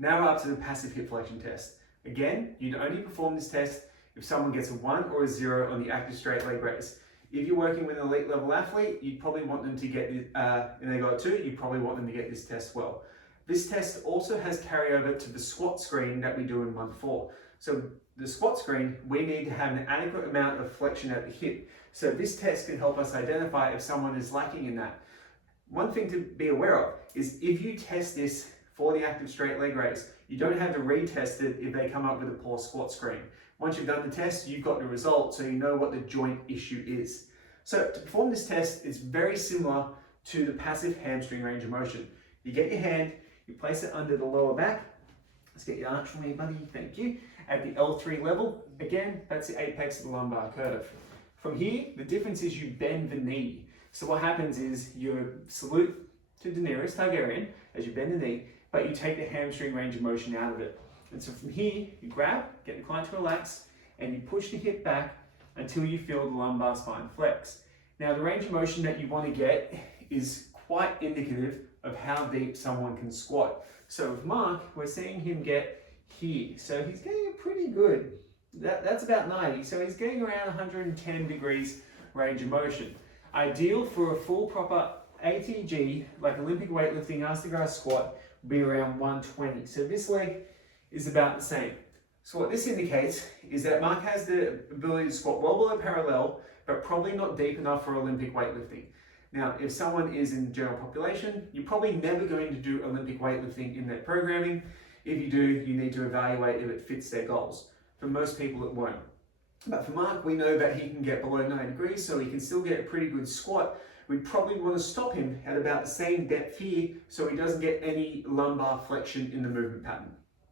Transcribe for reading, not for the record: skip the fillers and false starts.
Now we're up to the passive hip flexion test. Again, you'd only perform this test if someone gets a 1 or a 0 on the active straight leg raise. If you're working with an elite level athlete, you'd probably want them to get, and they got a 2, you'd probably want them to get this test well. This test also has carryover to the squat screen that we do in month 4. So the squat screen, we need to have an adequate amount of flexion at the hip. So this test can help us identify if someone is lacking in that. One thing to be aware of is if you test this for the active straight leg raise, you don't have to retest it if they come up with a poor squat screen. Once you've done the test, you've got the result, so you know what the joint issue is. So to perform this test, it's very similar to the passive hamstring range of motion. You get your hand, you place it under the lower back. Let's get your arch for me, buddy, thank you. At the L3 level, again, that's the apex of the lumbar curve. From here, the difference is you bend the knee. So what happens is you salute to Daenerys Targaryen as you bend the knee, but you take the hamstring range of motion out of it. And so from here, you grab, get the client to relax, and you push the hip back until you feel the lumbar spine flex. Now the range of motion that you want to get is quite indicative of how deep someone can squat. So with Mark, we're seeing him get here. So he's getting pretty good. That's about 90. So he's getting around 110 degrees range of motion. Ideal for a full proper ATG, like Olympic weightlifting, arm to grass squat, would be around 120. So this leg is about the same. So what this indicates is that Mark has the ability to squat well below parallel, but probably not deep enough for Olympic weightlifting. Now, if someone is in the general population, you're probably never going to do Olympic weightlifting in their programming. If you do, you need to evaluate if it fits their goals. For most people, it won't. But for Mark, we know that he can get below 90 degrees, so he can still get a pretty good squat. We probably want to stop him at about the same depth here so he doesn't get any lumbar flexion in the movement pattern.